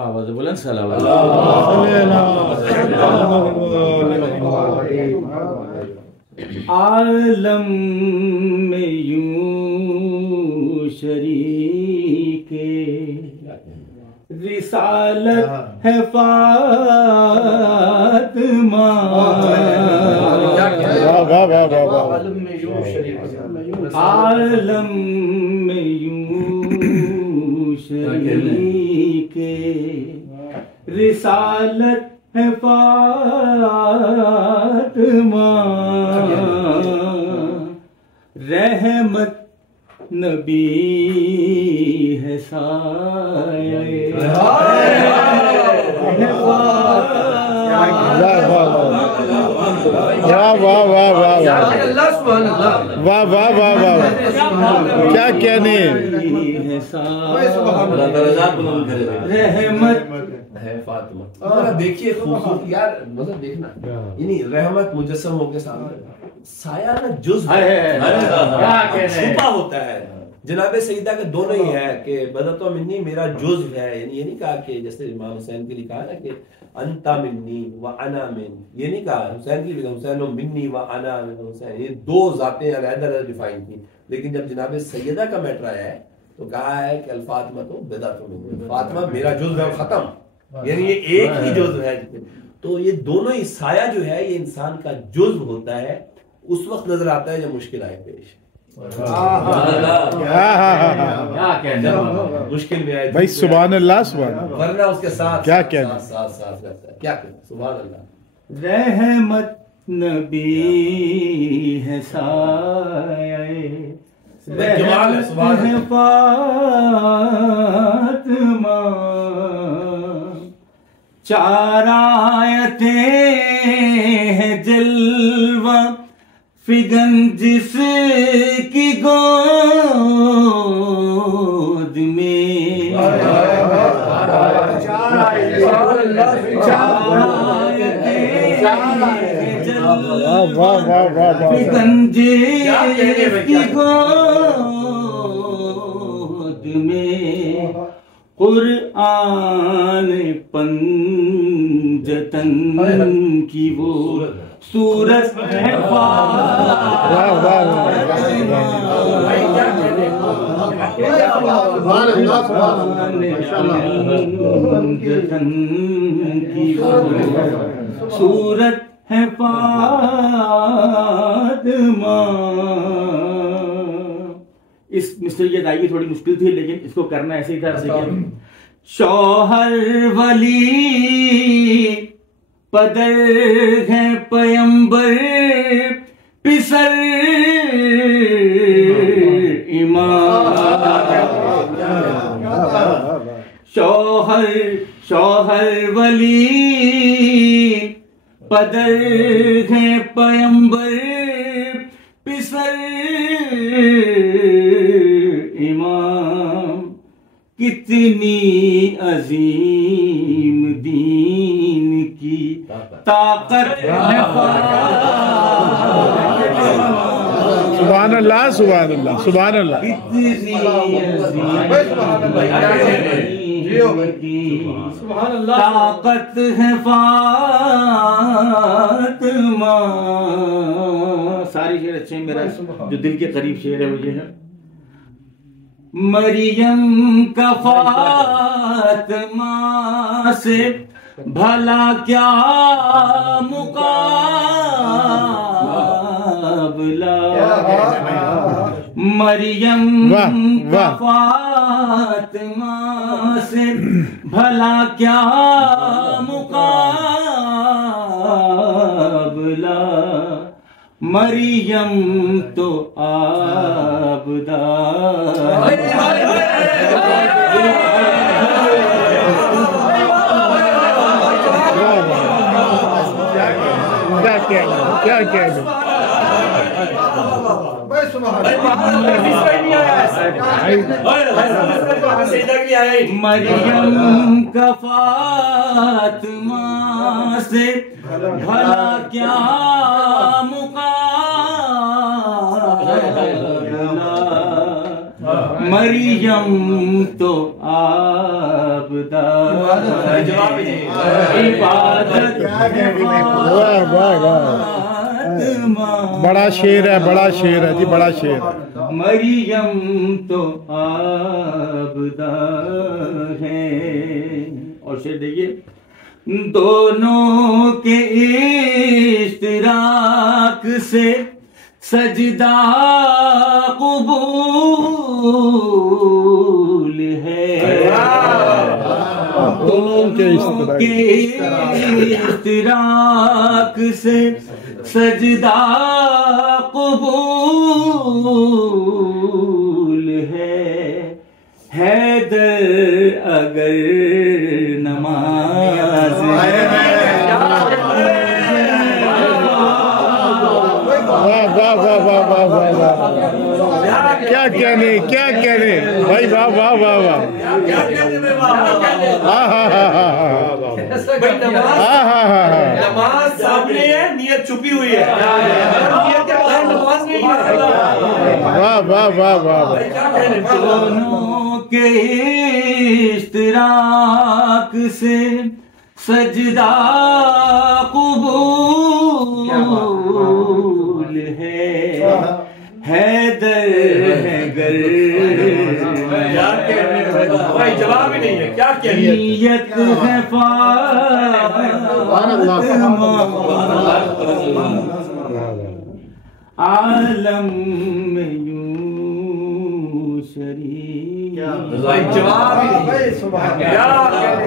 आवाज बुलंद सलावत। आलम में यूं शरीके रिसालत है फातिमा। आलम में यूं शरीके रिसालत है फातिमा। रहमत नबी है साये वाह वाह वाह वाह वाह वाह वाह वाह वाह, क्या कहने। रहमत है फातिमा। देखिए खूबसूरती यार, मतलब देखना यानी रहमत मुजस्सम होके सामने साया ना जुज़ छुपा होता है। जनाबे सईदा के दोनों ही है कि बदतो मिन्नी मेरा जुज़ है, यानी ये नहीं कहा कि जैसे इमाम हुसैन के लिए कहा ना कि अंता मिन्नी व अना मिन, ये नहीं कहा हुसैन की हुसैन मिन्नी व अना हुसैन, ये दो जातें अलग-अलग डिफाइन थी। लेकिन जब जनाबे सैयदा का मैटर आया है तो कहा है कि अल फातिमा तो बिदातो मिन्नी, फातिमा मेरा जुज़ है खत्म, यानी ये एक ही जुज़ है। तो ये दोनों ही साया जो है ये इंसान का जुज़ होता है, उस वक्त नजर आता है जब मुश्किल आए पेश। मुश्किल में आए भाई सुभान अल्लाह सुभान, वरना उसके साथ क्या कहना, साथ साथ रहता है। क्या कहना, सुभान अल्लाह। रहमत नबी है साये रहमत है फातिमा। चार आयतें हैं जलवा फिगन जिसकी गोद में। चार फिगन जिसकी गोद में। कुरआन पंजतन की वो सूरत है सूरत है फातिमा। इस मिस्टर की अदायगी थोड़ी मुश्किल थी, लेकिन इसको करना ऐसे ही था। शौहर वली पदर है पयंबर पिसर इमाम। शौहर वली पदर है पयंबर पिसर इमाम। कितनी अजीम दीन की ताकत है। सुभान अल्लाह सुभान अल्लाह सुभान अल्लाह। कितनी ताकत है फातिमा। सारी शेर अच्छे हैं, मेरा जो दिल के करीब शेर है वो ये है। मरियम का फातिमा से भला क्या मुकाबला। मरियम का फातिमा से भला क्या मुकाबला। मरियम तो आबदा क्या कहना। मरियम का फातिमा से भला क्या मुकाबला। मरियम तो आबदा जवाब ही नहीं। इबादत वाह वाह वाह, बड़ा शेर है, बड़ा शेर है जी, बड़ा शेर है। मरियम तो आबदा है। और शेर देखिए, दोनों के इश्तिराक से सजदा कबूल है। दोनों के इश्तिराक से सजदा कबूल है। हैदर अगर नमाज वाह वाह वाह वाह वाह वाह वाह, क्या कहने, क्या कहने भाई, वाह वाह वाह वाह, नमाज सामने है, नियत छुपी हुई है। नियत के बगैर नमाज नहीं है। वाह वाह वाह वाह, दोनों के इश्तिराक से सजदा कबूल है। हैदर है गर भाई जवाब ही नहीं है, क्या कहने। नियत है आलम में यूं शरीक। भाई जवाब ही नहीं। क्या कहने।